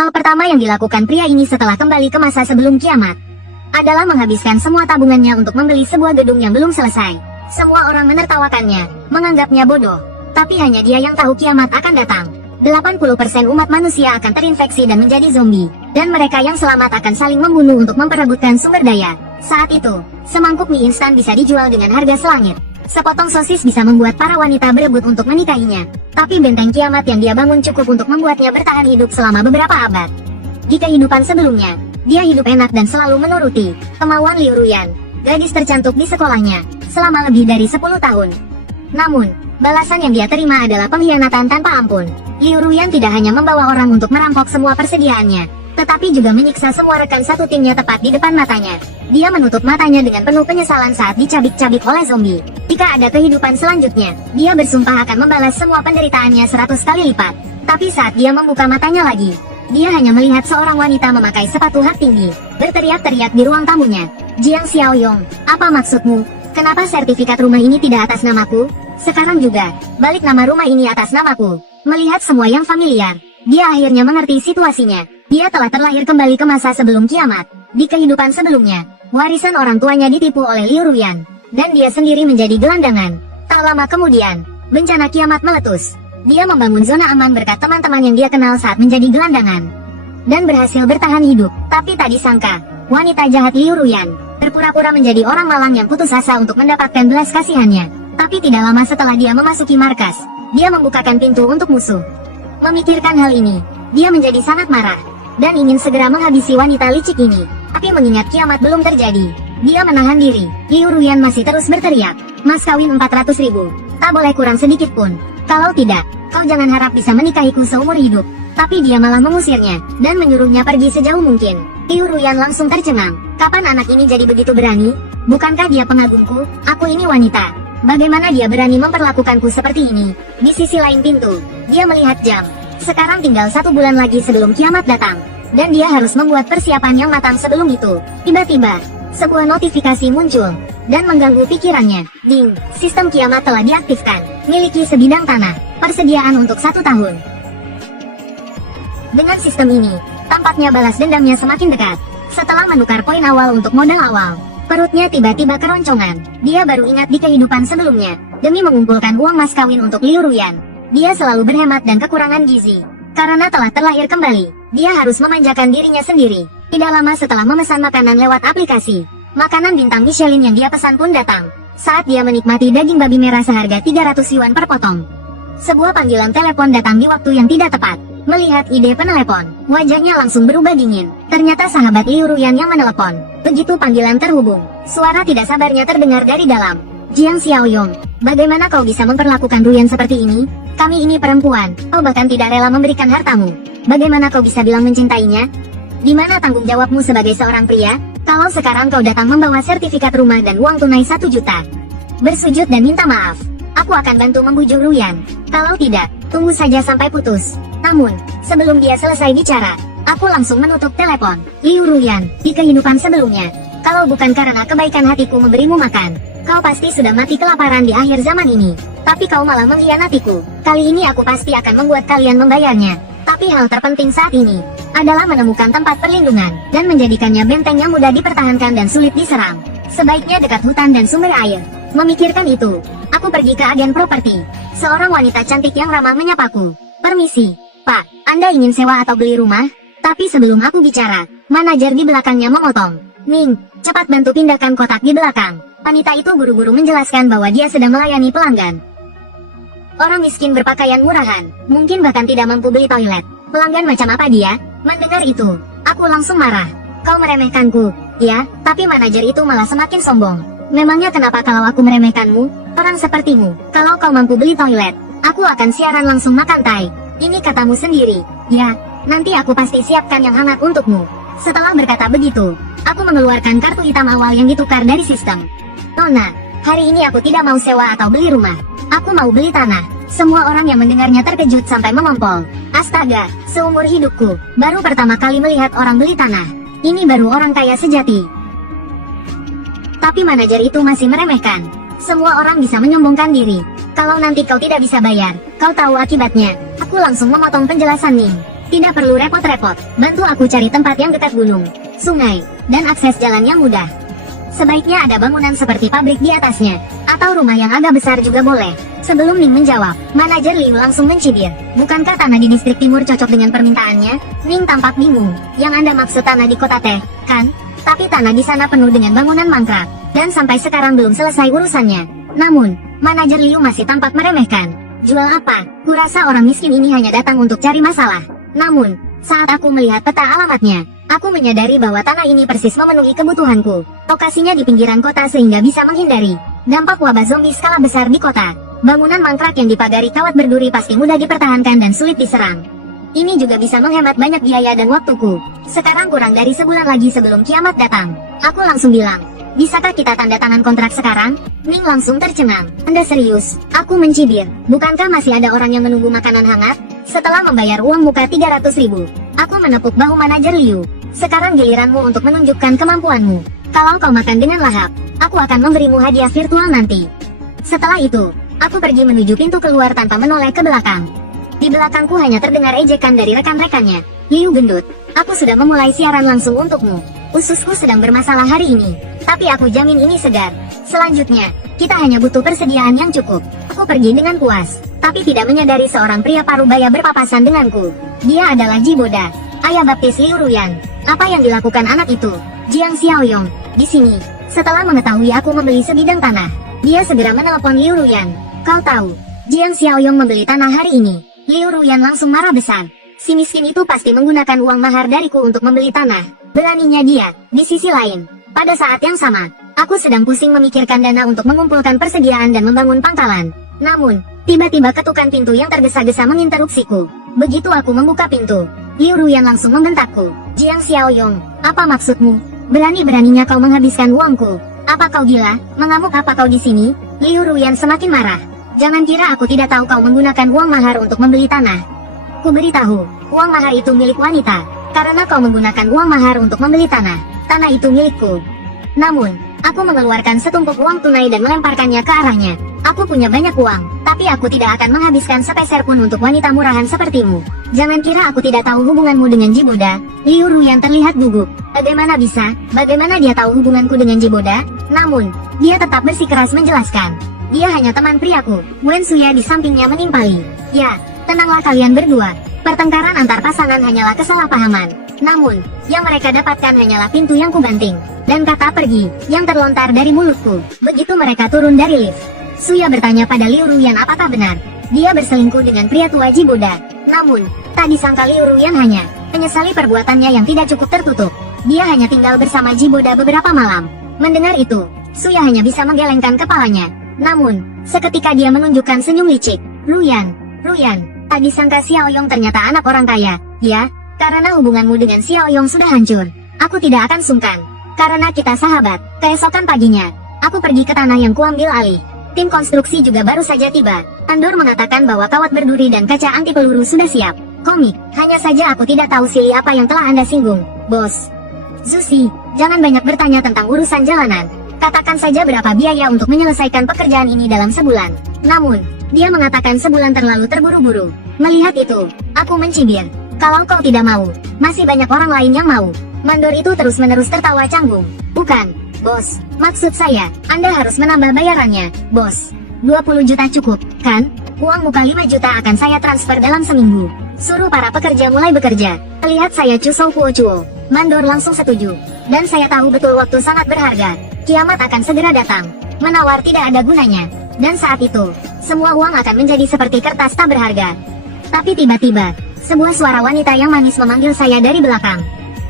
Hal pertama yang dilakukan pria ini setelah kembali ke masa sebelum kiamat adalah menghabiskan semua tabungannya untuk membeli sebuah gedung yang belum selesai. Semua orang menertawakannya, menganggapnya bodoh. Tapi hanya dia yang tahu kiamat akan datang. 80% umat manusia akan terinfeksi dan menjadi zombie. Dan mereka yang selamat akan saling membunuh untuk memperebutkan sumber daya. Saat itu, semangkuk mie instan bisa dijual dengan harga selangit. Sepotong sosis bisa membuat para wanita berebut untuk menikahinya. Tapi benteng kiamat yang dia bangun cukup untuk membuatnya bertahan hidup selama beberapa abad. Di kehidupan sebelumnya, dia hidup enak dan selalu menuruti kemauan Liu Ruyan, gadis tercantik di sekolahnya, selama lebih dari 10 tahun. Namun, balasan yang dia terima adalah pengkhianatan tanpa ampun. Liu Ruyan tidak hanya membawa orang untuk merampok semua persediaannya, tetapi juga menyiksa semua rekan satu timnya tepat di depan matanya. Dia menutup matanya dengan penuh penyesalan saat dicabik-cabik oleh zombie. Jika ada kehidupan selanjutnya, dia bersumpah akan membalas semua penderitaannya 100 kali lipat. Tapi saat dia membuka matanya lagi, dia hanya melihat seorang wanita memakai sepatu hak tinggi, berteriak-teriak di ruang tamunya. Jiang Xiaoyong, apa maksudmu? Kenapa sertifikat rumah ini tidak atas namaku? Sekarang juga, balik nama rumah ini atas namaku. Melihat semua yang familiar, dia akhirnya mengerti situasinya. Dia telah terlahir kembali ke masa sebelum kiamat. Di kehidupan sebelumnya, warisan orang tuanya ditipu oleh Liu Ruyan, dan dia sendiri menjadi gelandangan. Tak lama kemudian, bencana kiamat meletus. Dia membangun zona aman berkat teman-teman yang dia kenal saat menjadi gelandangan, dan berhasil bertahan hidup. Tapi tak disangka, wanita jahat Liu Ruyan berpura-pura menjadi orang malang yang putus asa untuk mendapatkan belas kasihannya. Tapi tidak lama setelah dia memasuki markas, dia membukakan pintu untuk musuh. Memikirkan hal ini, dia menjadi sangat marah, dan ingin segera menghabisi wanita licik ini. Tapi mengingat kiamat belum terjadi, dia menahan diri. Liu Ruyan masih terus berteriak, "Mas kawin 400.000, tak boleh kurang sedikit pun. Kalau tidak, kau jangan harap bisa menikahiku seumur hidup." Tapi dia malah mengusirnya, dan menyuruhnya pergi sejauh mungkin. Liu Ruyan langsung tercengang. Kapan anak ini jadi begitu berani? Bukankah dia pengagumku? Aku ini wanita. Bagaimana dia berani memperlakukanku seperti ini? Di sisi lain pintu, dia melihat jam. Sekarang tinggal 1 bulan lagi sebelum kiamat datang. Dan dia harus membuat persiapan yang matang sebelum itu. Tiba-tiba, sebuah notifikasi muncul, dan mengganggu pikirannya. Ding, sistem kiamat telah diaktifkan. Miliki sebidang tanah, persediaan untuk 1 tahun. Dengan sistem ini, tampaknya balas dendamnya semakin dekat. Setelah menukar poin awal untuk modal awal, perutnya tiba-tiba keroncongan. Dia baru ingat di kehidupan sebelumnya, demi mengumpulkan uang mas kawin untuk Liu Ruyan, dia selalu berhemat dan kekurangan gizi. Karena telah terlahir kembali, dia harus memanjakan dirinya sendiri. Tidak lama setelah memesan makanan lewat aplikasi, makanan bintang Michelin yang dia pesan pun datang. Saat dia menikmati daging babi merah seharga 300 yuan per potong, sebuah panggilan telepon datang di waktu yang tidak tepat. Melihat ide penelepon, wajahnya langsung berubah dingin. Ternyata sahabat Liu Ruyan yang menelepon. Begitu panggilan terhubung, suara tidak sabarnya terdengar dari dalam. "Jiang Xiaoyong, bagaimana kau bisa memperlakukan Ruyan seperti ini? Kami ini perempuan, kau bahkan tidak rela memberikan hartamu. Bagaimana kau bisa bilang mencintainya? Di mana tanggung jawabmu sebagai seorang pria? Kalau sekarang kau datang membawa sertifikat rumah dan uang tunai 1 juta. Bersujud dan minta maaf. Aku akan bantu membujuk Ruyan. Kalau tidak, tunggu saja sampai putus." Namun, sebelum dia selesai bicara, aku langsung menutup telepon. "Liu Ruyan, di kehidupan sebelumnya, kalau bukan karena kebaikan hatiku memberimu makan, kau pasti sudah mati kelaparan di akhir zaman ini. Tapi kau malah mengkhianatiku. Kali ini aku pasti akan membuat kalian membayarnya. Tapi hal terpenting saat ini adalah menemukan tempat perlindungan dan menjadikannya benteng yang mudah dipertahankan dan sulit diserang. Sebaiknya dekat hutan dan sumber air." Memikirkan itu, aku pergi ke agen properti. Seorang wanita cantik yang ramah menyapaku. "Permisi, Pak, Anda ingin sewa atau beli rumah?" Tapi sebelum aku bicara, manajer di belakangnya memotong. "Ning, cepat bantu pindahkan kotak di belakang." Wanita itu buru-buru menjelaskan bahwa dia sedang melayani pelanggan. Orang miskin berpakaian murahan, mungkin bahkan tidak mampu beli toilet. Pelanggan macam apa dia? Mendengar itu, aku langsung marah. "Kau meremehkanku." "Ya, tapi manajer itu malah semakin sombong. Memangnya kenapa kalau aku meremehkanmu? Orang sepertimu, kalau kau mampu beli toilet, aku akan siaran langsung makan tai. Ini katamu sendiri." "Ya, nanti aku pasti siapkan yang hangat untukmu." Setelah berkata begitu, aku mengeluarkan kartu hitam awal yang ditukar dari sistem. "Nona, hari ini aku tidak mau sewa atau beli rumah. Aku mau beli tanah." Semua orang yang mendengarnya terkejut sampai memompol. Astaga, seumur hidupku, baru pertama kali melihat orang beli tanah. Ini baru orang kaya sejati. Tapi manajer itu masih meremehkan. Semua orang bisa menyombongkan diri. "Kalau nanti kau tidak bisa bayar, kau tahu akibatnya." Aku langsung memotong penjelasan Ning. Tidak perlu repot-repot, bantu aku cari tempat yang dekat gunung, sungai, dan akses jalan yang mudah. Sebaiknya ada bangunan seperti pabrik di atasnya, atau rumah yang agak besar juga boleh. Sebelum Ning menjawab, manajer Liu langsung mencibir. Bukankah tanah di distrik timur cocok dengan permintaannya? Ning tampak bingung. Yang Anda maksud tanah di kota teh, kan? Tapi tanah di sana penuh dengan bangunan mangkrak, dan sampai sekarang belum selesai urusannya. Namun, manajer Liu masih tampak meremehkan. Jual apa? Kurasa orang miskin ini hanya datang untuk cari masalah. Namun, saat aku melihat peta alamatnya, aku menyadari bahwa tanah ini persis memenuhi kebutuhanku. Lokasinya di pinggiran kota sehingga bisa menghindari dampak wabah zombie skala besar di kota. Bangunan mangkrak yang dipagari kawat berduri pasti mudah dipertahankan dan sulit diserang. Ini juga bisa menghemat banyak biaya dan waktuku. Sekarang kurang dari sebulan lagi sebelum kiamat datang. Aku langsung bilang, bisakah kita tanda tangan kontrak sekarang? Ning langsung tercengang. Anda serius? Aku mencibir. Bukankah masih ada orang yang menunggu makanan hangat? Setelah membayar uang muka 300.000, aku menepuk bahu manajer Liu. Sekarang giliranmu untuk menunjukkan kemampuanmu. Kalau kau makan dengan lahap, aku akan memberimu hadiah virtual nanti. Setelah itu, aku pergi menuju pintu keluar tanpa menoleh ke belakang. Di belakangku hanya terdengar ejekan dari rekan-rekannya. Liu gendut, aku sudah memulai siaran langsung untukmu. Ususku sedang bermasalah hari ini, tapi aku jamin ini segar. Selanjutnya, kita hanya butuh persediaan yang cukup. Aku pergi dengan puas, tapi tidak menyadari seorang pria parubaya berpapasan denganku. Dia adalah Jiboda, ayah baptis Liu Ruyan. Apa yang dilakukan anak itu? Jiang Xiaoyong, di sini. Setelah mengetahui aku membeli sebidang tanah, dia segera menelepon Liu Ruyan. Kau tahu, Jiang Xiaoyong membeli tanah hari ini. Liu Ruyan langsung marah besar. Si miskin itu pasti menggunakan uang mahar dariku untuk membeli tanah. Beraninya dia. Di sisi lain, pada saat yang sama, aku sedang pusing memikirkan dana untuk mengumpulkan persediaan dan membangun pangkalan. Namun, tiba-tiba ketukan pintu yang tergesa-gesa menginterupsiku. Begitu aku membuka pintu, Liu Ruyan langsung membentakku. Jiang Xiaoyong, apa maksudmu? Berani-beraninya kau menghabiskan uangku. Apa kau gila? Mengamuk apa kau di sini? Liu Ruyan semakin marah. Jangan kira aku tidak tahu kau menggunakan uang mahar untuk membeli tanah. Ku beritahu, uang mahar itu milik wanita. Karena kau menggunakan uang mahar untuk membeli tanah, tanah itu milikku. Namun, aku mengeluarkan setumpuk uang tunai dan melemparkannya ke arahnya. Aku punya banyak uang, tapi aku tidak akan menghabiskan sepeser pun untuk wanita murahan sepertimu. Jangan kira aku tidak tahu hubunganmu dengan Jiboda. Liu Ruyan terlihat gugup. Bagaimana bisa? Bagaimana dia tahu hubunganku dengan Jiboda? Namun, dia tetap bersikeras menjelaskan. Dia hanya teman priaku. Wen Suya di sampingnya menimpali. Ya, tenanglah kalian berdua. Pertengkaran antar pasangan hanyalah kesalahpahaman. Namun, yang mereka dapatkan hanyalah pintu yang kubanting. Dan kata pergi, yang terlontar dari mulutku. Begitu mereka turun dari lift, Suya bertanya pada Liu Ruyan apakah benar dia berselingkuh dengan pria tua Jiboda. Namun, tak disangka Liu Ruyan hanya menyesali perbuatannya yang tidak cukup tertutup. Dia hanya tinggal bersama Jiboda beberapa malam. Mendengar itu, Suya hanya bisa menggelengkan kepalanya. Namun, seketika dia menunjukkan senyum licik. Ruyan, tak disangka Xiaoyong ternyata anak orang kaya. Ya, karena hubunganmu dengan Xiaoyong sudah hancur, aku tidak akan sungkan. Karena kita sahabat. Keesokan paginya, aku pergi ke tanah yang kuambil alih. Tim konstruksi juga baru saja tiba. Andor mengatakan bahwa kawat berduri dan kaca anti peluru sudah siap. Komik, hanya saja aku tidak tahu silih apa yang telah Anda singgung, bos. Zusi, jangan banyak bertanya tentang urusan jalanan. Katakan saja berapa biaya untuk menyelesaikan pekerjaan ini dalam sebulan. Namun, dia mengatakan sebulan terlalu terburu-buru. Melihat itu, aku mencibir. Kalau kau tidak mau, masih banyak orang lain yang mau. Mandor itu terus-menerus tertawa canggung. Bukan, bos. Maksud saya, Anda harus menambah bayarannya, bos. 20 juta cukup, kan? Uang muka 5 juta akan saya transfer dalam seminggu. Suruh para pekerja mulai bekerja. Lihat saya Cusou Puo Chuo. Mandor langsung setuju. Dan saya tahu betul waktu sangat berharga. Kiamat akan segera datang. Menawar tidak ada gunanya. Dan saat itu, semua uang akan menjadi seperti kertas tak berharga. Tapi tiba-tiba, sebuah suara wanita yang manis memanggil saya dari belakang.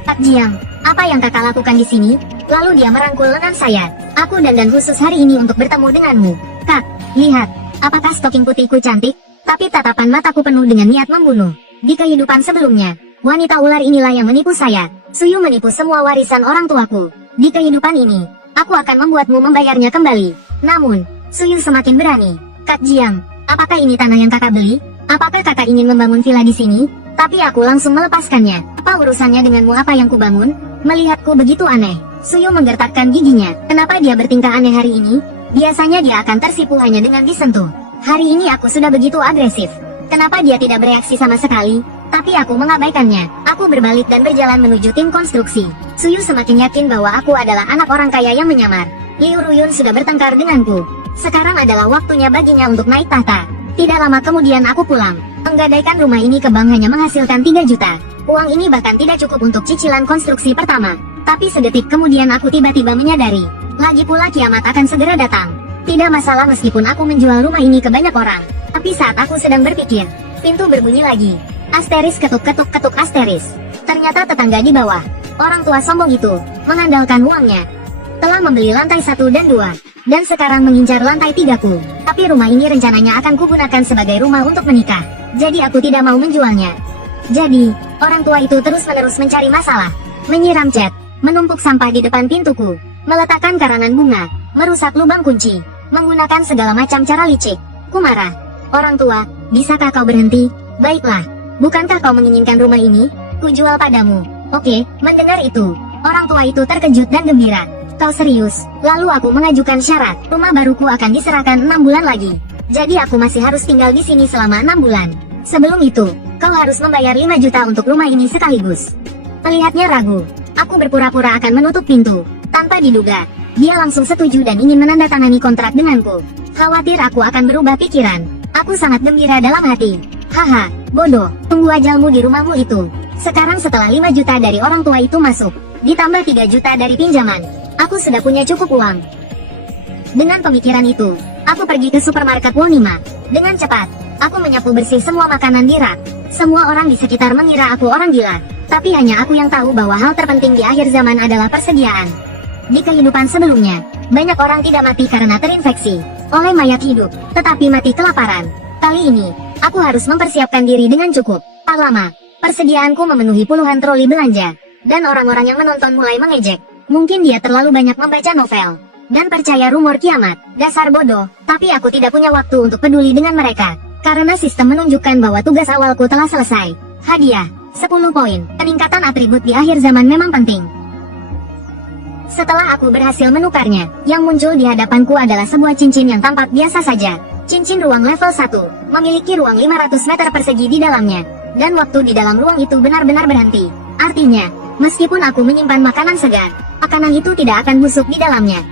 Kak Jiang, apa yang kakak lakukan di sini? Lalu dia merangkul lengan saya. Aku dandan khusus hari ini untuk bertemu denganmu. Kak, lihat, apakah stoking putihku cantik? Tapi tatapan mataku penuh dengan niat membunuh. Di kehidupan sebelumnya, wanita ular inilah yang menipu saya. Suyu menipu semua warisan orang tuaku. Di kehidupan ini, aku akan membuatmu membayarnya kembali. Namun, Suyu semakin berani. Kak Jiang, apakah ini tanah yang kakak beli? Apakah kakak ingin membangun villa di sini? Tapi aku langsung melepaskannya. Apa urusannya denganmu apa yang kubangun? Melihatku begitu aneh, Suyu menggertakkan giginya. Kenapa dia bertingkah aneh hari ini? Biasanya dia akan tersipu hanya dengan disentuh. Hari ini aku sudah begitu agresif. Kenapa dia tidak bereaksi sama sekali? Tapi aku mengabaikannya. Aku berbalik dan berjalan menuju tim konstruksi. Suyu semakin yakin bahwa aku adalah anak orang kaya yang menyamar. Liu Ruyun sudah bertengkar denganku. Sekarang adalah waktunya baginya untuk naik tahta. Tidak lama kemudian aku pulang. Menggadaikan rumah ini ke bank hanya menghasilkan 3 juta. Uang ini bahkan tidak cukup untuk cicilan konstruksi pertama. Tapi sedetik kemudian aku tiba-tiba menyadari. Lagi pula kiamat akan segera datang. Tidak masalah meskipun aku menjual rumah ini ke banyak orang. Tapi saat aku sedang berpikir, pintu berbunyi lagi. Asteris ketuk-ketuk-ketuk asteris. Ternyata tetangga di bawah, orang tua sombong itu, mengandalkan uangnya, telah membeli lantai 1 dan 2, dan sekarang mengincar lantai 3-ku. Tapi rumah ini rencananya akan kugunakan sebagai rumah untuk menikah. Jadi aku tidak mau menjualnya. Jadi, orang tua itu terus-menerus mencari masalah. Menyiram cat, menumpuk sampah di depan pintuku, meletakkan karangan bunga, merusak lubang kunci, menggunakan segala macam cara licik. Ku marah. Orang tua, bisakah kau berhenti? Baiklah. Bukankah kau menginginkan rumah ini? Kujual padamu. Oke, mendengar itu, orang tua itu terkejut dan gembira. Kau serius? Lalu aku mengajukan syarat. Rumah baruku akan diserahkan 6 bulan lagi. Jadi aku masih harus tinggal di sini selama 6 bulan. Sebelum itu, kau harus membayar 5 juta untuk rumah ini sekaligus. Melihatnya ragu, aku berpura-pura akan menutup pintu. Tanpa diduga, dia langsung setuju dan ingin menandatangani kontrak denganku. Khawatir aku akan berubah pikiran. Aku sangat gembira dalam hati. Haha, bodoh, tunggu ajalmu di rumahmu itu. Sekarang setelah 5 juta dari orang tua itu masuk, ditambah 3 juta dari pinjaman, aku sudah punya cukup uang. Dengan pemikiran itu, aku pergi ke supermarket Wonima. Dengan cepat, aku menyapu bersih semua makanan di rak. Semua orang di sekitar mengira aku orang gila. Tapi hanya aku yang tahu bahwa hal terpenting di akhir zaman adalah persediaan. Di kehidupan sebelumnya, banyak orang tidak mati karena terinfeksi oleh mayat hidup, tetapi mati kelaparan. Kali ini, aku harus mempersiapkan diri dengan cukup. Tak lama, persediaanku memenuhi puluhan troli belanja. Dan orang-orang yang menonton mulai mengejek. Mungkin dia terlalu banyak membaca novel dan percaya rumor kiamat. Dasar bodoh, tapi aku tidak punya waktu untuk peduli dengan mereka. Karena sistem menunjukkan bahwa tugas awalku telah selesai. Hadiah, 10 poin. Peningkatan atribut di akhir zaman memang penting. Setelah aku berhasil menukarnya, yang muncul di hadapanku adalah sebuah cincin yang tampak biasa saja. Cincin ruang level 1, memiliki ruang 500 meter persegi di dalamnya. Dan waktu di dalam ruang itu benar-benar berhenti. Artinya, meskipun aku menyimpan makanan segar, makanan itu tidak akan busuk di dalamnya.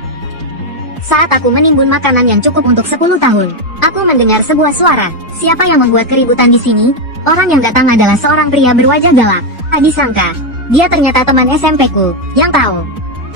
Saat aku menimbun makanan yang cukup untuk 10 tahun, aku mendengar sebuah suara. Siapa yang membuat keributan di sini? Orang yang datang adalah seorang pria berwajah galak. Tak disangka, dia ternyata teman SMP-ku, yang tahu.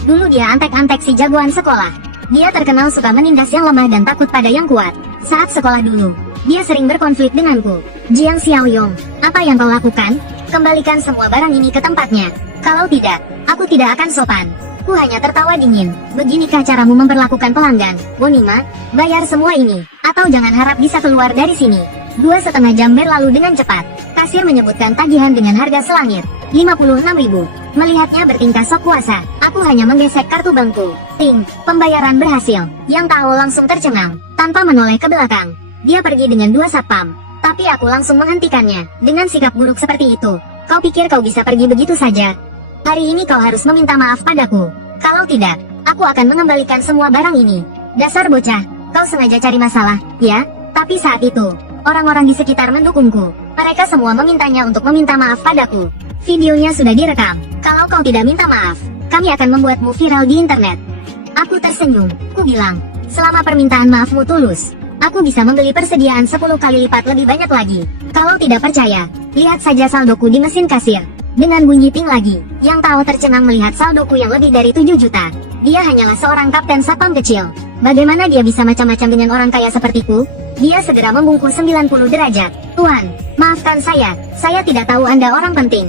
Dulu dia antek-antek si jagoan sekolah. Dia terkenal suka menindas yang lemah dan takut pada yang kuat. Saat sekolah dulu, dia sering berkonflik denganku. Jiang Xiaoyong, apa yang kau lakukan? Kembalikan semua barang ini ke tempatnya. Kalau tidak, aku tidak akan sopan. Ku hanya tertawa dingin. Beginikah caramu memperlakukan pelanggan? Wonima, bayar semua ini, atau jangan harap bisa keluar dari sini. 2,5 jam berlalu dengan cepat. Kasir menyebutkan tagihan dengan harga selangit, 56.000. Melihatnya bertingkah sok kuasa, aku hanya menggesek kartu bankku. Ting, pembayaran berhasil. Yang Tao langsung tercengang, tanpa menoleh ke belakang. Dia pergi dengan 2 satpam. Tapi aku langsung menghentikannya, dengan sikap buruk seperti itu. Kau pikir kau bisa pergi begitu saja? Hari ini kau harus meminta maaf padaku. Kalau tidak, aku akan mengembalikan semua barang ini. Dasar bocah, kau sengaja cari masalah, ya? Tapi saat itu, orang-orang di sekitar mendukungku. Mereka semua memintanya untuk meminta maaf padaku. Videonya sudah direkam. Kalau kau tidak minta maaf, kami akan membuatmu viral di internet. Aku tersenyum. Ku bilang, selama permintaan maafmu tulus, aku bisa membeli persediaan 10 kali lipat lebih banyak lagi. Kalau tidak percaya, lihat saja saldoku di mesin kasir. Dengan bunyi ting lagi, Yang Tao tercengang melihat saldoku yang lebih dari 7 juta. Dia hanyalah seorang kapten satpam kecil. Bagaimana dia bisa macam-macam dengan orang kaya sepertiku? Dia segera membungkuk 90 derajat. Tuan, maafkan saya tidak tahu Anda orang penting.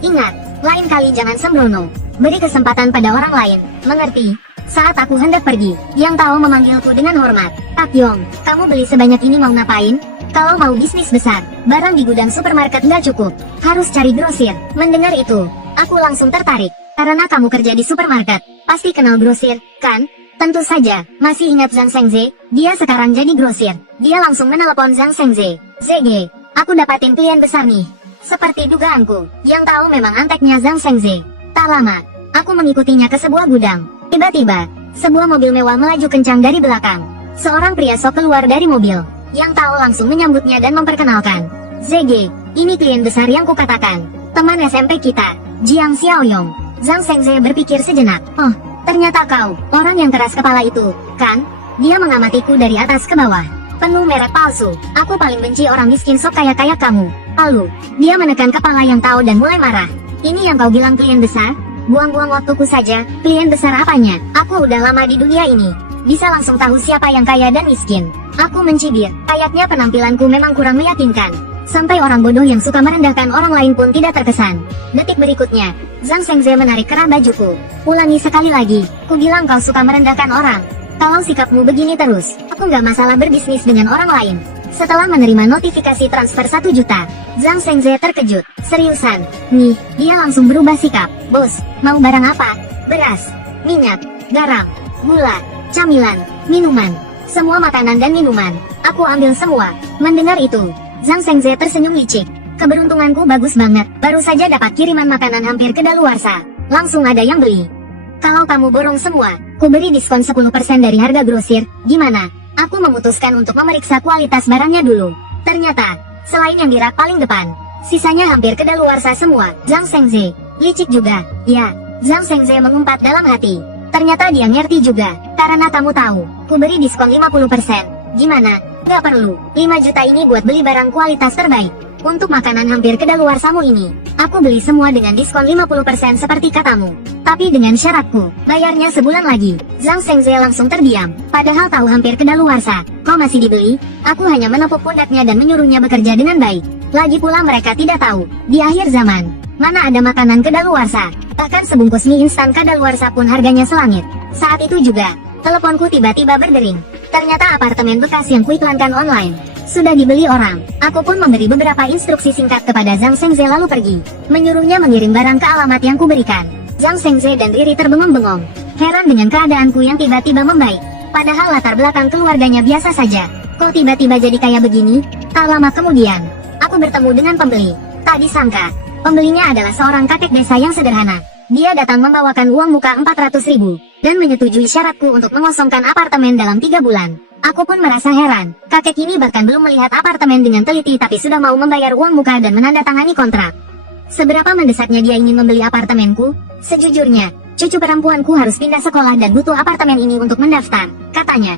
Ingat, lain kali jangan sembrono. Beri kesempatan pada orang lain, mengerti? Saat aku hendak pergi, Yang Tao memanggilku dengan hormat. Tak Yong, kamu beli sebanyak ini mau ngapain? Kalau mau bisnis besar, barang di gudang supermarket nggak cukup. Harus cari grosir. Mendengar itu, aku langsung tertarik. Karena kamu kerja di supermarket, pasti kenal grosir, kan? Tentu saja, masih ingat Zhang Shengze? Dia sekarang jadi grosir. Dia langsung menelepon Zhang Shengze. ZG, aku dapatin klien besar nih. Seperti dugaanku, Yang Tahu memang anteknya Zhang Shengze. Tak lama, aku mengikutinya ke sebuah gudang. Tiba-tiba, sebuah mobil mewah melaju kencang dari belakang. Seorang pria sok keluar dari mobil. Yang Tahu langsung menyambutnya dan memperkenalkan. ZG, Ini klien besar yang kukatakan. Teman SMP kita, Jiang Xiaoyong. Zhang Shengze berpikir sejenak. Oh, ternyata kau, orang yang keras kepala itu, kan? Dia mengamatiku dari atas ke bawah. Penuh merek palsu. Aku paling benci orang miskin sok kaya-kaya kamu. Lalu, dia menekan kepala yang tahu dan mulai marah. Ini yang kau bilang klien besar? Buang-buang waktuku saja. Klien besar apanya? Aku udah lama di dunia ini. Bisa langsung tahu siapa yang kaya dan miskin. Aku mencibir. Kayaknya penampilanku memang kurang meyakinkan. Sampai orang bodoh yang suka merendahkan orang lain pun tidak terkesan. Detik berikutnya, Zhang Shengze menarik kerah bajuku. Ulangi sekali lagi. Ku bilang kau suka merendahkan orang. Kalau sikapmu begini terus, aku nggak masalah berbisnis dengan orang lain. Setelah menerima notifikasi transfer 1 juta, Zhang Shengze terkejut. Seriusan? Nih, dia langsung berubah sikap. Bos, mau barang apa? Beras, minyak, garam, gula, camilan, minuman. Semua makanan dan minuman. Aku ambil semua. Mendengar itu, Zhang Shengze tersenyum licik. Keberuntunganku bagus banget. Baru saja dapat kiriman makanan hampir kedaluarsa. Langsung ada yang beli. Kalau kamu borong semua, ku beri diskon 10% dari harga grosir. Gimana? Aku memutuskan untuk memeriksa kualitas barangnya dulu. Ternyata, selain yang di rak paling depan, sisanya hampir kedaluarsa semua. Zhang Shengze, licik juga. Ya, Zhang Shengze mengumpat dalam hati. Ternyata dia ngerti juga. Karena kamu tahu, ku beri diskon 50%. Gimana? Gak perlu. 5 juta ini buat beli barang kualitas terbaik. Untuk makanan hampir kedaluarsamu ini, aku beli semua dengan diskon 50% seperti katamu. Tapi dengan syaratku, bayarnya sebulan lagi. Zhang Shengze langsung terdiam. Padahal tahu hampir kedaluarsa, kau masih dibeli? Aku hanya menepuk pundaknya dan menyuruhnya bekerja dengan baik. Lagi pula mereka tidak tahu, di akhir zaman, mana ada makanan kedaluarsa. Bahkan sebungkus mie instan kadaluarsa pun harganya selangit. Saat itu juga, teleponku tiba-tiba berdering. Ternyata apartemen bekas yang kuiklankan online sudah dibeli orang. Aku pun memberi beberapa instruksi singkat kepada Zhang Shengze lalu pergi, menyuruhnya mengirim barang ke alamat yang kuberikan. Zhang Shengze dan Riri terbengong-bengong, heran dengan keadaanku yang tiba-tiba membaik. Padahal latar belakang keluarganya biasa saja. Kok tiba-tiba jadi kaya begini? Tak lama kemudian, aku bertemu dengan pembeli. Tak disangka, pembelinya adalah seorang kakek desa yang sederhana. Dia datang membawakan uang muka 400.000 dan menyetujui syaratku untuk mengosongkan apartemen dalam 3 bulan. Aku pun merasa heran. Kakek ini bahkan belum melihat apartemen dengan teliti tapi sudah mau membayar uang muka dan menandatangani kontrak. Seberapa mendesaknya dia ingin membeli apartemenku? Sejujurnya, cucu perempuanku harus pindah sekolah dan butuh apartemen ini untuk mendaftar, katanya.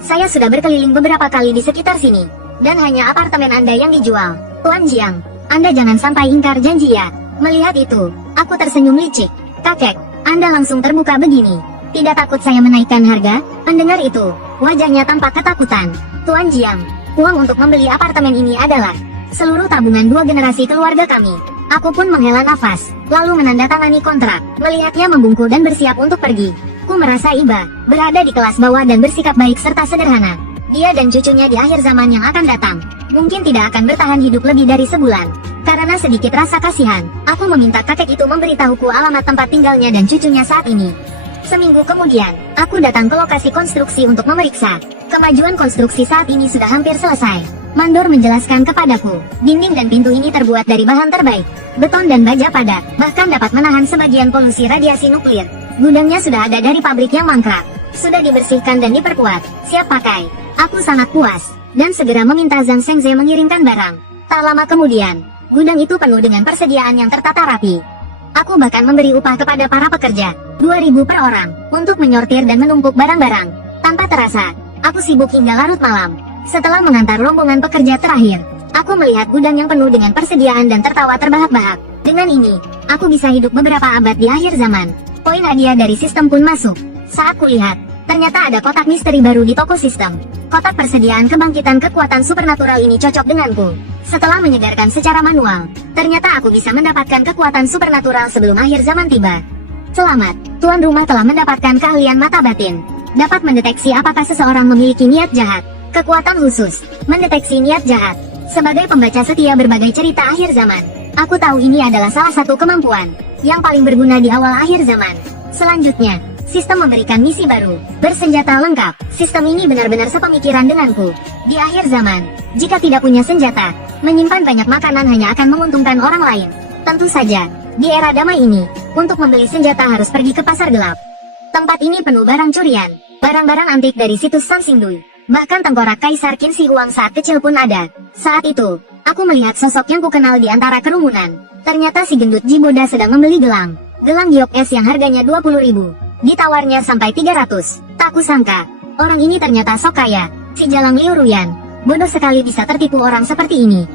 Saya sudah berkeliling beberapa kali di sekitar sini, dan hanya apartemen Anda yang dijual. Tuan Jiang, Anda jangan sampai ingkar janji ya. Melihat itu, aku tersenyum licik. Kakek, Anda langsung terbuka begini. Tidak takut saya menaikkan harga? Mendengar itu, wajahnya tampak ketakutan. Tuan Jiang, uang untuk membeli apartemen ini adalah seluruh tabungan 2 generasi keluarga kami. Aku pun menghela nafas, lalu menandatangani kontrak. Melihatnya membungkuk dan bersiap untuk pergi. Ku merasa iba, berada di kelas bawah dan bersikap baik serta sederhana. Dia dan cucunya di akhir zaman yang akan datang, mungkin tidak akan bertahan hidup lebih dari sebulan. Karena sedikit rasa kasihan, aku meminta kakek itu memberitahuku alamat tempat tinggalnya dan cucunya saat ini. Seminggu kemudian, aku datang ke lokasi konstruksi untuk memeriksa. Kemajuan konstruksi saat ini sudah hampir selesai. Mandor menjelaskan kepadaku, dinding dan pintu ini terbuat dari bahan terbaik. Beton dan baja padat, bahkan dapat menahan sebagian polusi radiasi nuklir. Gudangnya sudah ada dari pabrik yang mangkrak. Sudah dibersihkan dan diperkuat, siap pakai. Aku sangat puas, dan segera meminta Zhang Shengze mengirimkan barang. Tak lama kemudian, gudang itu penuh dengan persediaan yang tertata rapi. Aku bahkan memberi upah kepada para pekerja, 2.000 per orang, untuk menyortir dan menumpuk barang-barang. Tanpa terasa, aku sibuk hingga larut malam. Setelah mengantar rombongan pekerja terakhir, aku melihat gudang yang penuh dengan persediaan dan tertawa terbahak-bahak. Dengan ini, aku bisa hidup beberapa abad di akhir zaman. Poin hadiah dari sistem pun masuk. Saat kulihat, ternyata ada kotak misteri baru di toko sistem. Kotak persediaan kebangkitan kekuatan supernatural ini cocok denganku. Setelah menyegarkan secara manual, ternyata aku bisa mendapatkan kekuatan supernatural sebelum akhir zaman tiba. Selamat, tuan rumah telah mendapatkan keahlian mata batin. Dapat mendeteksi apakah seseorang memiliki niat jahat. Kekuatan khusus, mendeteksi niat jahat. Sebagai pembaca setia berbagai cerita akhir zaman, aku tahu ini adalah salah satu kemampuan yang paling berguna di awal akhir zaman. Selanjutnya, sistem memberikan misi baru, bersenjata lengkap. Sistem ini benar-benar sepemikiran denganku. Di akhir zaman, jika tidak punya senjata, menyimpan banyak makanan hanya akan menguntungkan orang lain. Tentu saja, di era damai ini, untuk membeli senjata harus pergi ke pasar gelap. Tempat ini penuh barang curian, barang-barang antik dari situs Sansingdui. Bahkan tengkorak Kaisar Qin Shi Huang saat kecil pun ada. Saat itu, Aku melihat sosok yang kukenal di antara kerumunan. Ternyata si gendut Jiboda sedang membeli gelang. Gelang giok es yang harganya 20.000. Ditawarnya sampai 300. Tak kusangka, orang ini ternyata sok kaya. Si Jalang Liu Ruyan. Bodoh sekali bisa tertipu orang seperti ini.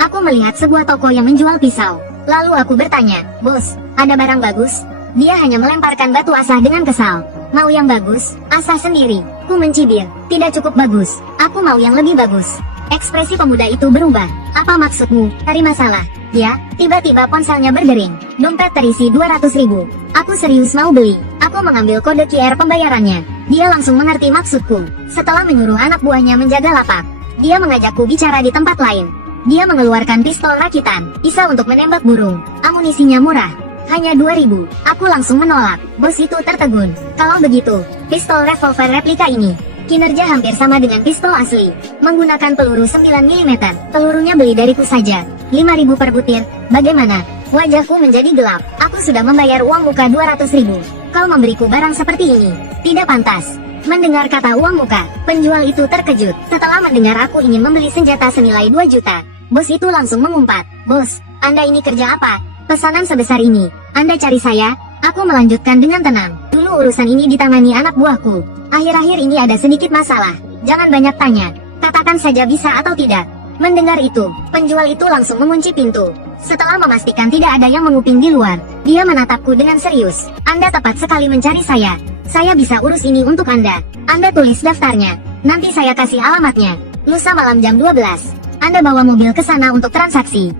Aku melihat sebuah toko yang menjual pisau. Lalu aku bertanya, "Bos, ada barang bagus?" Dia hanya melemparkan batu asah dengan kesal. "Mau yang bagus? Asah sendiri." Ku mencibir, "Tidak cukup bagus. Aku mau yang lebih bagus." Ekspresi pemuda itu berubah. "Apa maksudmu? Cari masalah?" Ya, tiba-tiba ponselnya berdering. Dompet terisi 200.000. Aku serius mau beli. Aku mengambil kode QR pembayarannya. Dia langsung mengerti maksudku. Setelah menyuruh anak buahnya menjaga lapak, dia mengajakku bicara di tempat lain. Dia mengeluarkan pistol rakitan, bisa untuk menembak burung. Amunisinya murah, hanya 2.000. Aku langsung menolak. Bos itu tertegun. "Kalau begitu, pistol revolver replika ini kinerja hampir sama dengan pistol asli. Menggunakan peluru 9 mm. Pelurunya beli dariku saja. 5.000 per butir. Bagaimana?" Wajahku menjadi gelap. "Aku sudah membayar uang muka 200.000. Kau memberiku barang seperti ini. Tidak pantas." Mendengar kata uang muka, penjual itu terkejut. Setelah mendengar aku ingin membeli senjata senilai 2 juta, bos itu langsung mengumpat, "Bos, Anda ini kerja apa? Pesanan sebesar ini, Anda cari saya?" Aku melanjutkan dengan tenang. "Dulu urusan ini ditangani anak buahku. Akhir-akhir ini ada sedikit masalah. Jangan banyak tanya. Katakan saja bisa atau tidak." Mendengar itu, penjual itu langsung mengunci pintu. Setelah memastikan tidak ada yang menguping di luar, dia menatapku dengan serius. "Anda tepat sekali mencari saya. Saya bisa urus ini untuk Anda. Anda tulis daftarnya. Nanti saya kasih alamatnya. Lusa malam jam 12. Anda bawa mobil ke sana untuk transaksi.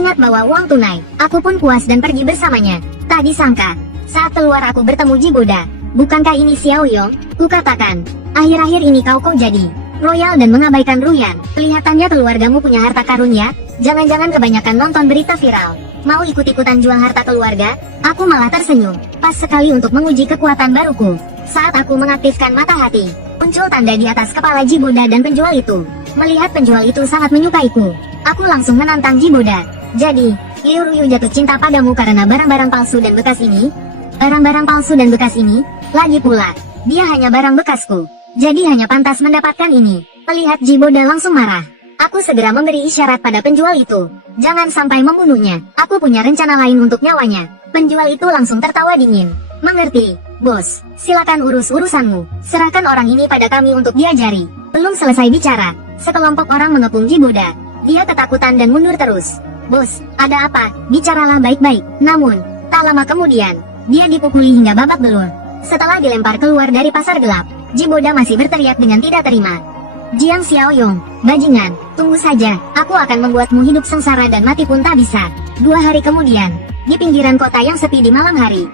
Ingat bawa uang tunai." Aku pun puas dan pergi bersamanya. Tak disangka, saat keluar aku bertemu Jiboda. "Bukankah ini Xiao Yong?" Kukatakan. "Akhir-akhir ini kau jadi royal dan mengabaikan Ruyan. Kelihatannya keluargamu punya harta karun ya? Jangan-jangan kebanyakan nonton berita viral. Mau ikut-ikutan jual harta keluarga?" Aku malah tersenyum. Pas sekali untuk menguji kekuatan baruku. Saat aku mengaktifkan mata hati, muncul tanda di atas kepala Jiboda dan penjual itu. Melihat penjual itu sangat menyukaiku, aku langsung menantang Jiboda. "Jadi, Liu Ruyu jatuh cinta padamu karena barang-barang palsu dan bekas ini?" "Barang-barang palsu dan bekas ini? Lagi pula, dia hanya barang bekasku. Jadi hanya pantas mendapatkan ini." Melihat Jiboda langsung marah, aku segera memberi isyarat pada penjual itu. "Jangan sampai membunuhnya. Aku punya rencana lain untuk nyawanya." Penjual itu langsung tertawa dingin. "Mengerti, bos. Silakan urus urusanmu. Serahkan orang ini pada kami untuk diajari." Belum selesai bicara, sekelompok orang mengepung Jiboda. Dia ketakutan dan mundur terus. "Bos, ada apa? Bicaralah baik-baik." Namun, tak lama kemudian, dia dipukuli hingga babak belur. Setelah dilempar keluar dari pasar gelap, Jiboda masih berteriak dengan tidak terima. "Jiang Xiaoyong, bajingan, tunggu saja. Aku akan membuatmu hidup sengsara dan mati pun tak bisa." 2 hari kemudian, di pinggiran kota yang sepi di malam hari,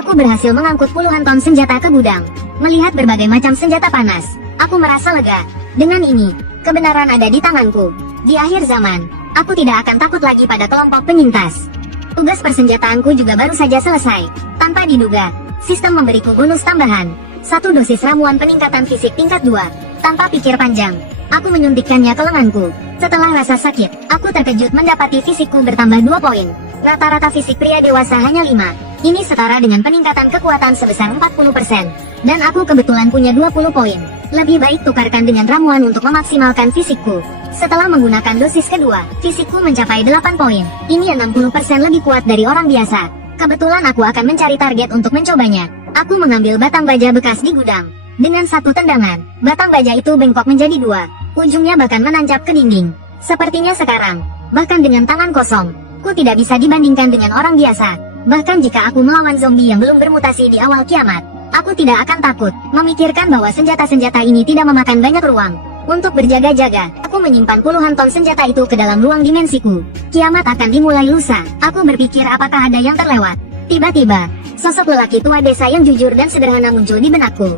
aku berhasil mengangkut puluhan ton senjata ke gudang. Melihat berbagai macam senjata panas, aku merasa lega. Dengan ini, kebenaran ada di tanganku. Di akhir zaman, aku tidak akan takut lagi pada kelompok penyintas. Tugas persenjataanku juga baru saja selesai. Tanpa diduga, sistem memberiku bonus tambahan. 1 dosis ramuan peningkatan fisik tingkat 2. Tanpa pikir panjang, aku menyuntikkannya ke lenganku. Setelah rasa sakit, aku terkejut mendapati fisikku bertambah 2 poin. Rata-rata fisik pria dewasa hanya 5. Ini setara dengan peningkatan kekuatan sebesar 40%. Dan aku kebetulan punya 20 poin. Lebih baik tukarkan dengan ramuan untuk memaksimalkan fisikku. Setelah menggunakan dosis kedua, fisikku mencapai 8 poin. Ini 60% lebih kuat dari orang biasa. Kebetulan aku akan mencari target untuk mencobanya. Aku mengambil batang baja bekas di gudang. Dengan satu tendangan, batang baja itu bengkok menjadi 2. Ujungnya bahkan menancap ke dinding. Sepertinya sekarang, bahkan dengan tangan kosong, ku tidak bisa dibandingkan dengan orang biasa. Bahkan jika aku melawan zombie yang belum bermutasi di awal kiamat, aku tidak akan takut. Memikirkan bahwa senjata-senjata ini tidak memakan banyak ruang. Untuk berjaga-jaga, aku menyimpan puluhan ton senjata itu ke dalam ruang dimensiku. Kiamat akan dimulai lusa. Aku berpikir apakah ada yang terlewat. Tiba-tiba, sosok lelaki tua desa yang jujur dan sederhana muncul di benakku.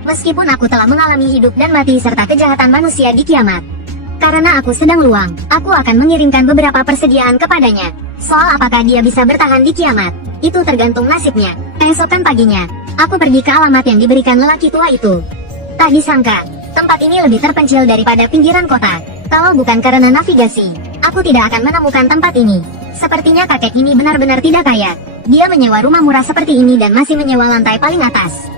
Meskipun aku telah mengalami hidup dan mati serta kejahatan manusia di kiamat, karena aku sedang luang, aku akan mengirimkan beberapa persediaan kepadanya. Soal apakah dia bisa bertahan di kiamat, itu tergantung nasibnya. Keesokan paginya, aku pergi ke alamat yang diberikan lelaki tua itu. Tak disangka, tempat ini lebih terpencil daripada pinggiran kota. Kalau bukan karena navigasi, aku tidak akan menemukan tempat ini. Sepertinya kakek ini benar-benar tidak kaya. Dia menyewa rumah murah seperti ini dan masih menyewa lantai paling atas.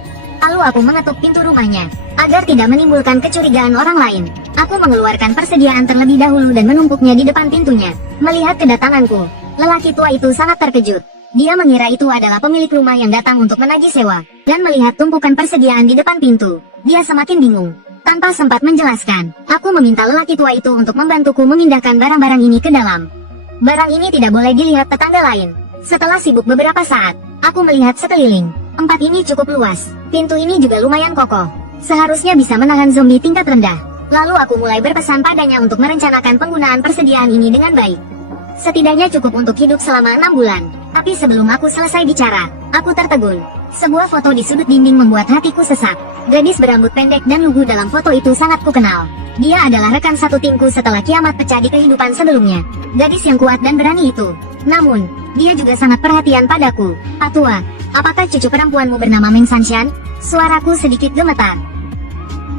Lalu aku mengetuk pintu rumahnya. Agar tidak menimbulkan kecurigaan orang lain, aku mengeluarkan persediaan terlebih dahulu dan menumpuknya di depan pintunya. Melihat kedatanganku, lelaki tua itu sangat terkejut. Dia mengira itu adalah pemilik rumah yang datang untuk menagih sewa. Dan melihat tumpukan persediaan di depan pintu, dia semakin bingung. Tanpa sempat menjelaskan, aku meminta lelaki tua itu untuk membantuku memindahkan barang-barang ini ke dalam. Barang ini tidak boleh dilihat tetangga lain. Setelah sibuk beberapa saat, aku melihat sekeliling. Tempat ini cukup luas. Pintu ini juga lumayan kokoh. Seharusnya bisa menahan zombie tingkat rendah. Lalu aku mulai berpesan padanya untuk merencanakan penggunaan persediaan ini dengan baik. Setidaknya cukup untuk hidup selama 6 bulan. Tapi sebelum aku selesai bicara, aku tertegun. Sebuah foto di sudut dinding membuat hatiku sesak. Gadis berambut pendek dan lugu dalam foto itu sangat kukenal. Dia adalah rekan satu timku setelah kiamat pecah di kehidupan sebelumnya. Gadis yang kuat dan berani itu. Namun, dia juga sangat perhatian padaku. Patua, apakah cucu perempuanmu bernama Meng Sanshan? Suaraku sedikit gemetar.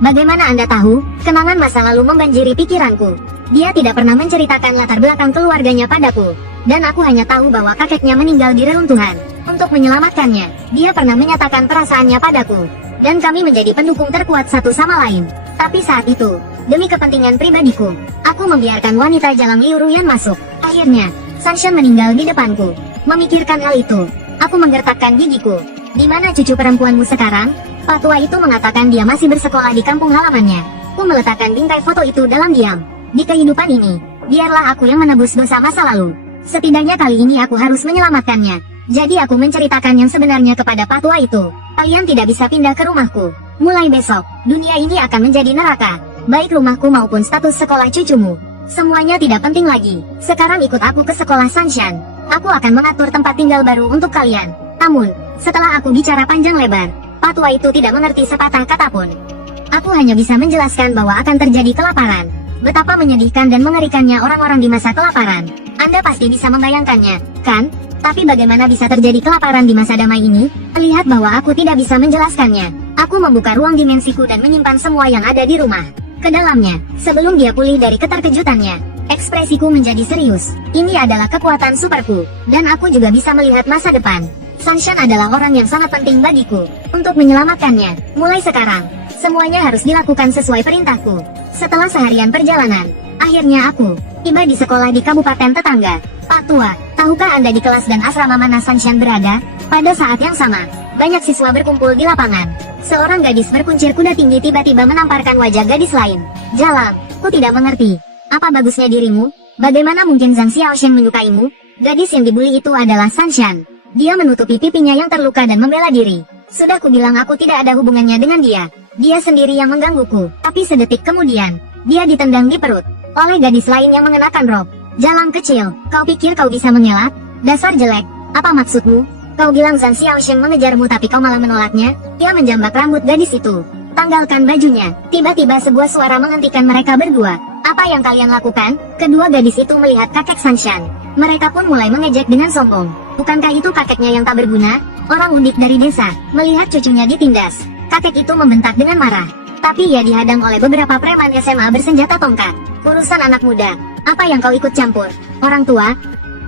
Bagaimana Anda tahu? Kenangan masa lalu membanjiri pikiranku. Dia tidak pernah menceritakan latar belakang keluarganya padaku. Dan aku hanya tahu bahwa kakeknya meninggal di reruntuhan. Untuk menyelamatkannya, dia pernah menyatakan perasaannya padaku. Dan kami menjadi pendukung terkuat satu sama lain. Tapi saat itu, demi kepentingan pribadiku, aku membiarkan wanita Jalang Liu Ruyan masuk. Akhirnya, Sanshan meninggal di depanku. Memikirkan hal itu, aku menggertakkan gigiku. Di mana cucu perempuanmu sekarang? Pak tua itu mengatakan dia masih bersekolah di kampung halamannya. Aku meletakkan bingkai foto itu dalam diam. Di kehidupan ini, biarlah aku yang menebus dosa masa lalu. Setidaknya kali ini aku harus menyelamatkannya. Jadi aku menceritakan yang sebenarnya kepada Pak tua itu. Kalian tidak bisa pindah ke rumahku. Mulai besok, dunia ini akan menjadi neraka. Baik rumahku maupun status sekolah cucumu. Semuanya tidak penting lagi. Sekarang ikut aku ke sekolah Sanshan. Aku akan mengatur tempat tinggal baru untuk kalian. Namun, setelah aku bicara panjang lebar, Pak tua itu tidak mengerti sepatah kata pun. Aku hanya bisa menjelaskan bahwa akan terjadi kelaparan. Betapa menyedihkan dan mengerikannya orang-orang di masa kelaparan. Anda pasti bisa membayangkannya, kan? Tapi bagaimana bisa terjadi kelaparan di masa damai ini? Lihat bahwa aku tidak bisa menjelaskannya. Aku membuka ruang dimensiku dan menyimpan semua yang ada di rumah ke dalamnya. Sebelum dia pulih dari keterkejutannya, ekspresiku menjadi serius. Ini adalah kekuatan superku, dan aku juga bisa melihat masa depan. Sanshan adalah orang yang sangat penting bagiku. Untuk menyelamatkannya, mulai sekarang, semuanya harus dilakukan sesuai perintahku. Setelah seharian perjalanan, akhirnya aku tiba di sekolah di kabupaten tetangga. Pak tua, tahukah Anda di kelas dan asrama mana Sanshan berada? Pada saat yang sama, banyak siswa berkumpul di lapangan. Seorang gadis berkuncir kuda tinggi tiba-tiba menamparkan wajah gadis lain. Jalan, ku tidak mengerti. Apa bagusnya dirimu? Bagaimana mungkin Zhang Xiaosheng menyukaimu? Gadis yang dibully itu adalah Sanshan. Dia menutupi pipinya yang terluka dan membela diri. Sudah kubilang aku tidak ada hubungannya dengan dia. Dia sendiri yang menggangguku. Tapi sedetik kemudian, dia ditendang di perut oleh gadis lain yang mengenakan rok. Jalang kecil, kau pikir kau bisa mengelak? Dasar jelek, apa maksudmu? Kau bilang Zhang Xiaosheng mengejarmu tapi kau malah menolaknya? Dia menjambak rambut gadis itu. Tanggalkan bajunya. Tiba-tiba sebuah suara menghentikan mereka berdua. Apa yang kalian lakukan? Kedua gadis itu melihat kakek Sanshan. Mereka pun mulai mengejek dengan sombong. Bukankah itu kakeknya yang tak berguna? Orang udik dari desa, melihat cucunya ditindas. Kakek itu membentak dengan marah. Tapi ia dihadang oleh beberapa preman SMA bersenjata tongkat. Urusan anak muda, apa yang kau ikut campur? Orang tua?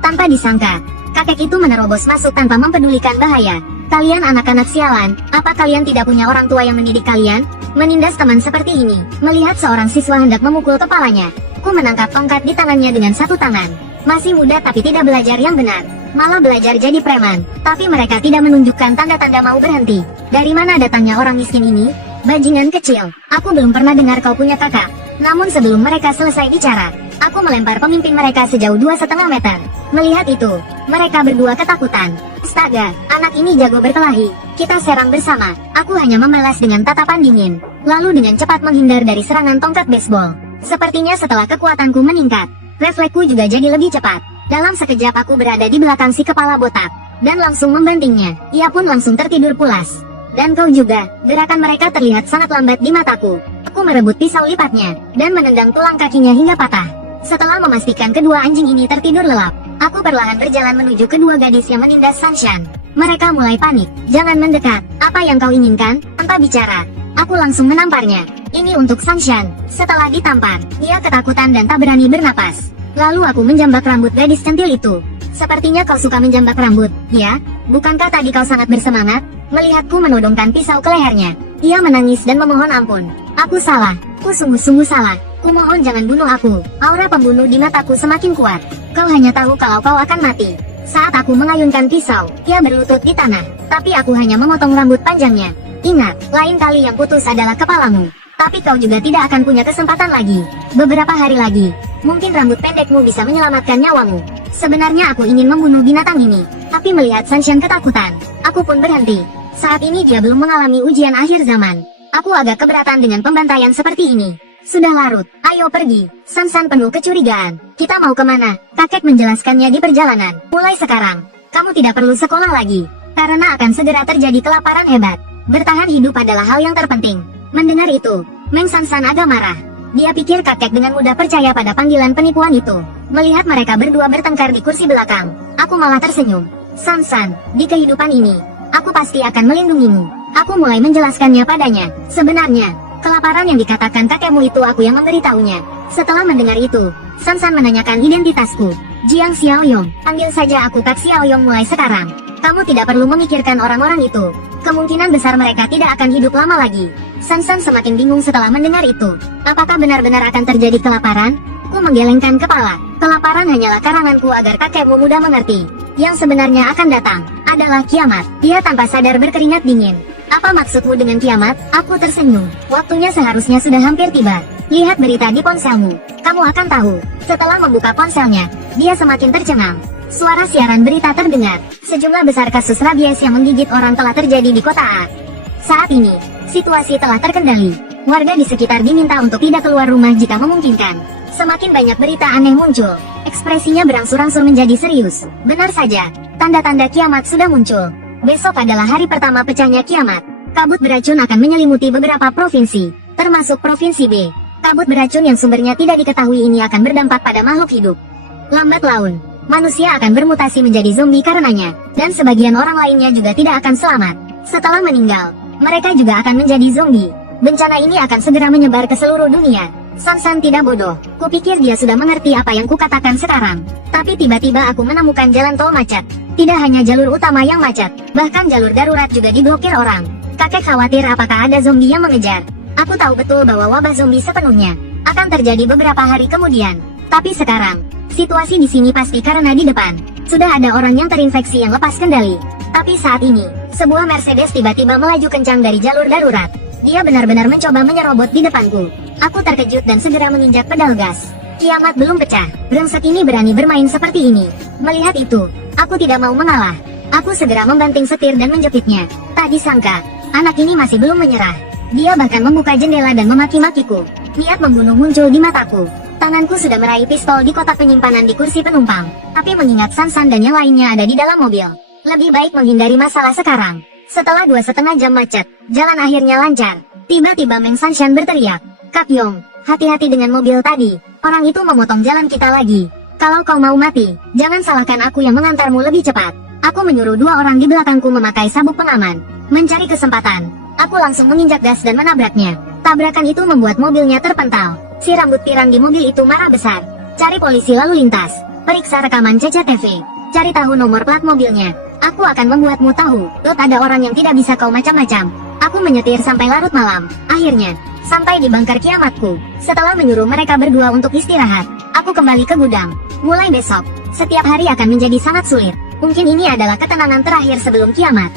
Tanpa disangka, kakek itu menerobos masuk tanpa mempedulikan bahaya. Kalian anak-anak sialan, apa kalian tidak punya orang tua yang mendidik kalian? Menindas teman seperti ini. Melihat seorang siswa hendak memukul kepalanya, aku menangkap tongkat di tangannya dengan satu tangan. Masih muda tapi tidak belajar yang benar. Malah belajar jadi preman. Tapi mereka tidak menunjukkan tanda-tanda mau berhenti. Dari mana datangnya orang miskin ini? Bajingan kecil, aku belum pernah dengar kau punya kakak. Namun sebelum mereka selesai bicara, aku melempar pemimpin mereka sejauh 2,5 meter. Melihat itu, mereka berdua ketakutan. Astaga, anak ini jago berkelahi. Kita serang bersama. Aku hanya membalas dengan tatapan dingin. Lalu dengan cepat menghindar dari serangan tongkat baseball. Sepertinya setelah kekuatanku meningkat, refleksku juga jadi lebih cepat. Dalam sekejap aku berada di belakang si kepala botak, dan langsung membantingnya. Ia pun langsung tertidur pulas. Dan kau juga, gerakan mereka terlihat sangat lambat di mataku. Aku merebut pisau lipatnya, dan menendang tulang kakinya hingga patah. Setelah memastikan kedua anjing ini tertidur lelap, aku perlahan berjalan menuju kedua gadis yang menindas Sanshan. Mereka mulai panik. Jangan mendekat, apa yang kau inginkan? Tanpa bicara, aku langsung menamparnya. Ini untuk Sanshan. Setelah ditampar, ia ketakutan dan tak berani bernapas. Lalu aku menjambak rambut gadis centil itu. Sepertinya kau suka menjambak rambut, ya? Bukankah tadi kau sangat bersemangat? Melihatku menodongkan pisau ke lehernya. Ia menangis dan memohon ampun. Aku salah. Ku sungguh-sungguh salah. Kumohon jangan bunuh aku. Aura pembunuh di mataku semakin kuat. Kau hanya tahu kalau kau akan mati. Saat aku mengayunkan pisau, ia berlutut di tanah. Tapi aku hanya memotong rambut panjangnya. Ingat, lain kali yang putus adalah kepalamu. Tapi kau juga tidak akan punya kesempatan lagi. Beberapa hari lagi, mungkin rambut pendekmu bisa menyelamatkan nyawamu. Sebenarnya aku ingin membunuh binatang ini. Tapi melihat Sanshan ketakutan, aku pun berhenti. Saat ini dia belum mengalami ujian akhir zaman. Aku agak keberatan dengan pembantaian seperti ini. Sudah larut, ayo pergi. Sanshan penuh kecurigaan. Kita mau kemana? Kakek menjelaskannya di perjalanan. Mulai sekarang, kamu tidak perlu sekolah lagi. Karena akan segera terjadi kelaparan hebat. Bertahan hidup adalah hal yang terpenting. Mendengar itu, Meng Sanshan agak marah. Dia pikir kakek dengan mudah percaya pada panggilan penipuan itu. Melihat mereka berdua bertengkar di kursi belakang, aku malah tersenyum. Sanshan, di kehidupan ini, aku pasti akan melindungimu. Aku mulai menjelaskannya padanya. Sebenarnya, kelaparan yang dikatakan kakekmu itu aku yang memberitahunya. Setelah mendengar itu, Sanshan menanyakan identitasku. Jiang Xiaoyong, panggil saja aku Kak Xiaoyong mulai sekarang. Kamu tidak perlu memikirkan orang-orang itu. Kemungkinan besar mereka tidak akan hidup lama lagi. Sanshan semakin bingung setelah mendengar itu. Apakah benar-benar akan terjadi kelaparan? Ku menggelengkan kepala. Kelaparan hanyalah karanganku agar kakekmu mudah mengerti. Yang sebenarnya akan datang adalah kiamat. Dia tanpa sadar berkeringat dingin. Apa maksudmu dengan kiamat? Aku tersenyum. Waktunya seharusnya sudah hampir tiba. Lihat berita di ponselmu. Kamu akan tahu. Setelah membuka ponselnya, dia semakin tercengang. Suara siaran berita terdengar. Sejumlah besar kasus rabies yang menggigit orang telah terjadi di kota A. Saat ini, situasi telah terkendali. Warga di sekitar diminta untuk tidak keluar rumah jika memungkinkan. Semakin banyak berita aneh muncul. Ekspresinya berangsur-angsur menjadi serius. Benar saja, tanda-tanda kiamat sudah muncul. Besok adalah hari pertama pecahnya kiamat. Kabut beracun akan menyelimuti beberapa provinsi, termasuk Provinsi B. Kabut beracun yang sumbernya tidak diketahui ini akan berdampak pada makhluk hidup. Lambat laun, manusia akan bermutasi menjadi zombie karenanya, dan sebagian orang lainnya juga tidak akan selamat. Setelah meninggal, mereka juga akan menjadi zombie. Bencana ini akan segera menyebar ke seluruh dunia. Sanshan tidak bodoh. Kupikir dia sudah mengerti apa yang kukatakan sekarang. Tapi tiba-tiba aku menemukan jalan tol macet. Tidak hanya jalur utama yang macet, bahkan jalur darurat juga diblokir orang. Kakek khawatir apakah ada zombie yang mengejar. Aku tahu betul bahwa wabah zombie sepenuhnya akan terjadi beberapa hari kemudian. Tapi sekarang, situasi di sini pasti karena di depan sudah ada orang yang terinfeksi yang lepas kendali. Tapi saat ini, sebuah Mercedes tiba-tiba melaju kencang dari jalur darurat. Dia benar-benar mencoba menyerobot di depanku. Aku terkejut dan segera menginjak pedal gas. Kiamat belum pecah. Brengsek ini berani bermain seperti ini. Melihat itu, aku tidak mau mengalah. Aku segera membanting setir dan menjepitnya. Tak disangka, anak ini masih belum menyerah. Dia bahkan membuka jendela dan memaki-makiku. Niat membunuh muncul di mataku. Tanganku sudah meraih pistol di kotak penyimpanan di kursi penumpang. Tapi mengingat Sanshan dan yang lainnya ada di dalam mobil, lebih baik menghindari masalah sekarang. Setelah 2,5 jam macet, jalan akhirnya lancar. Tiba-tiba Meng Sanshan berteriak, "Kak Yong, hati-hati dengan mobil tadi. Orang itu memotong jalan kita lagi. Kalau kau mau mati, jangan salahkan aku yang mengantarmu lebih cepat." Aku menyuruh 2 orang di belakangku memakai sabuk pengaman. Mencari kesempatan, aku langsung menginjak gas dan menabraknya. Tabrakan itu membuat mobilnya terpental. Si rambut pirang di mobil itu marah besar. Cari polisi lalu lintas. Periksa rekaman CCTV. Cari tahu nomor plat mobilnya. Aku akan membuatmu tahu. Ada orang yang tidak bisa kau macam-macam. Aku menyetir sampai larut malam. Akhirnya, sampai di bangkar kiamatku. Setelah menyuruh mereka berdua untuk istirahat, aku kembali ke gudang. Mulai besok, setiap hari akan menjadi sangat sulit. Mungkin ini adalah ketenangan terakhir sebelum kiamat.